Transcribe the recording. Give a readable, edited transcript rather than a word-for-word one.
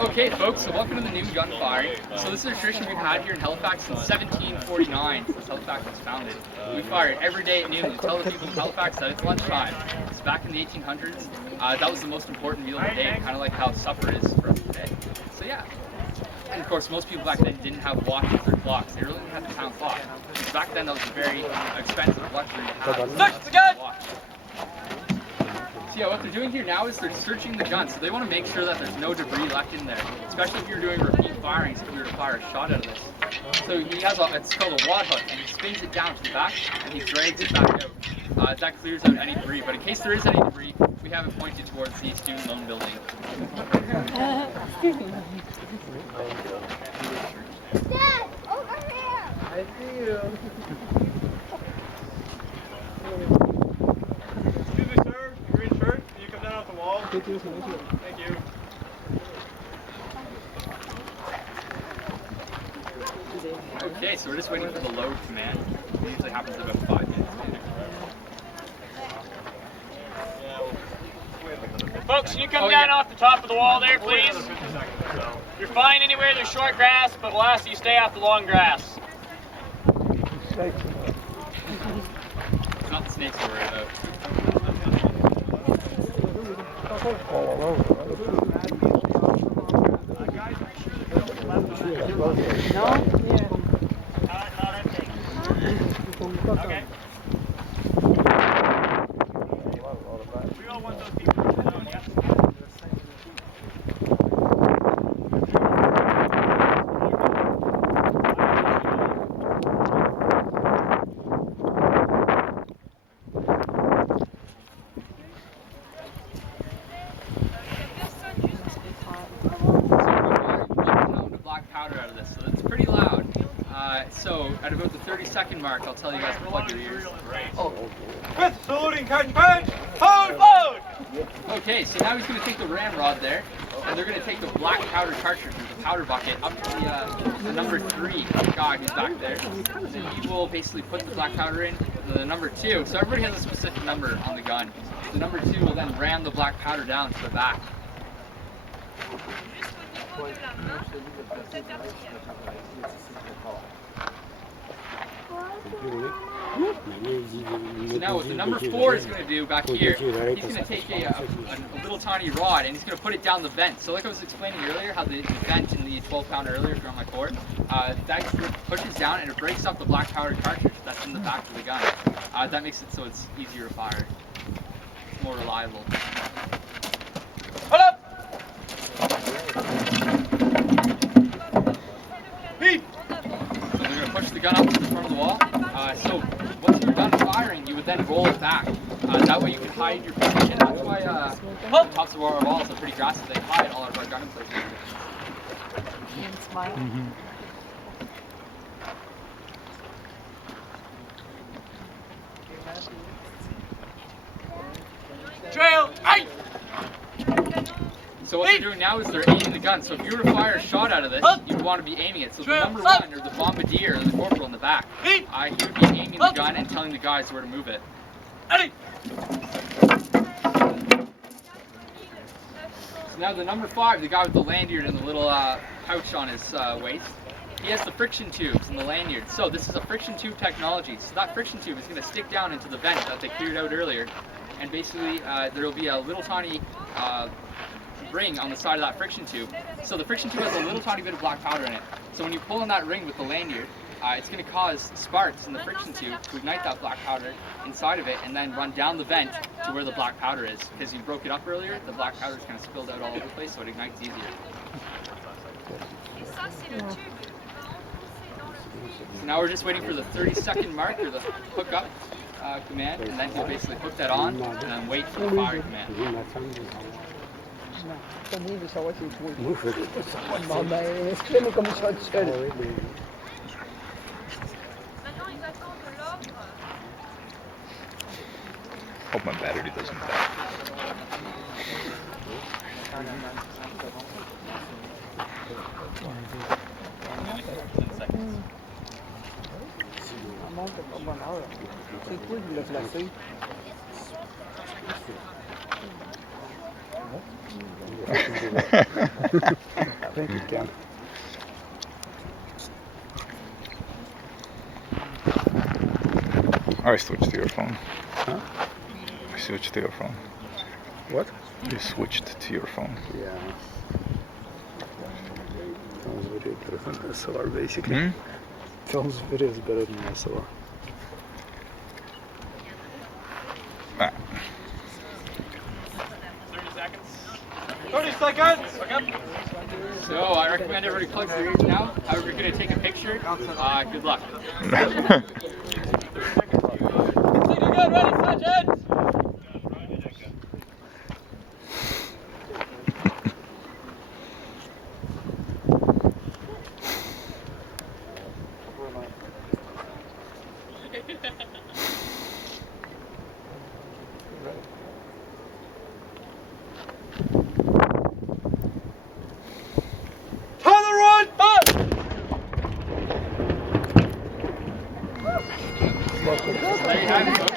Okay, folks, so welcome to the new gun firing. So this is a tradition we've had here in Halifax since 1749, since Halifax was founded. We fire it every day at noon to tell the people of Halifax that it's lunchtime. So back in the 1800s, that was the most important meal of the day, kind of like how supper is for us today. So yeah. And of course, most people back then didn't have watches or clocks. They really didn't have the town clock. So back then, that was a very expensive luxury to have. Search the gun! Watch. So yeah, what they're doing here now is they're searching the gun. So they want to make sure that there's no debris left in there, especially if you're doing repeat firings, if we were to fire a shot out of this. So he has it's called a wad hook, and he spins it down to the back, and he drags it back out. That clears out any debris, but in case there is any debris, we have it pointed towards the student loan building. Dad, over here! I see you. Excuse me, sir. Your green shirt. Can you come down off the wall? Thank you. Okay, so we're just waiting for the load command. It usually happens in about 5 minutes. Folks, can you come down off the top of the wall there, please? You're fine anywhere there's short grass, but we'll ask you stay off the long grass. It's not the snakes we're worried about. Okay. We all want those people to know, yeah? Out of this, so it's pretty loud. So at about the 30-second mark, I'll tell you guys to plug your ears. Oh. With saluting cartridge punch, hold load! Okay, so now he's going to take the ramrod there, and they're going to take the black powder cartridge with the powder bucket up to the number 3 guy who's back there. And then he will basically put the black powder in, the number 2. So everybody has a specific number on the gun. The number 2 will then ram the black powder down to the back. So now what the number 4 is going to do back here, he's going to take a little tiny rod and he's going to put it down the vent. So like I was explaining earlier, how the vent in the 12-pounder earlier from my cord, that pushes down and it breaks up the black powder cartridge that's in the back of the gun. That makes it so it's easier to fire. It's more reliable. Hold up! So they're going to push the gun up to the front of the wall. So once you're done firing, you would then roll it back. That way you can hide your position. That's why tops of our walls are pretty grassy. They hide all of our gun emplacements. Trail! Hey! So what they're doing now is they're aiming the gun. So if you were to fire a shot out of this, you'd want to be aiming it. So the number 1, or the bombardier, or the corporal in the back, he would be aiming the gun and telling the guys where to move it. So now the number 5, the guy with the lanyard and the little pouch on his waist, he has the friction tubes and the lanyard. So this is a friction tube technology. So that friction tube is going to stick down into the vent that they cleared out earlier. And basically there will be a little tiny ring on the side of that friction tube. So the friction tube has a little tiny bit of black powder in it. So when you pull on that ring with the lanyard, it's going to cause sparks in the friction tube to ignite that black powder inside of it and then run down the vent to where the black powder is. Because you broke it up earlier, the black powder is kind of spilled out all over the place, so it ignites easier. So now we're just waiting for the 30-second mark, or the hook up command, and then he'll basically hook that on and then wait for the firing command. Hope my battery doesn't die. think you can. I switched to your phone. Huh? I switched to your phone. What? You switched to your phone. Yeah. Films video better than SLR, basically. Hmm? Films video is better than SLR. Ah. 30 seconds. 30 seconds. So I recommend everybody plugs their ears now. However, you're going to take a picture. Good luck. Looking good, ready, set, Ed. Time to run. There you have it.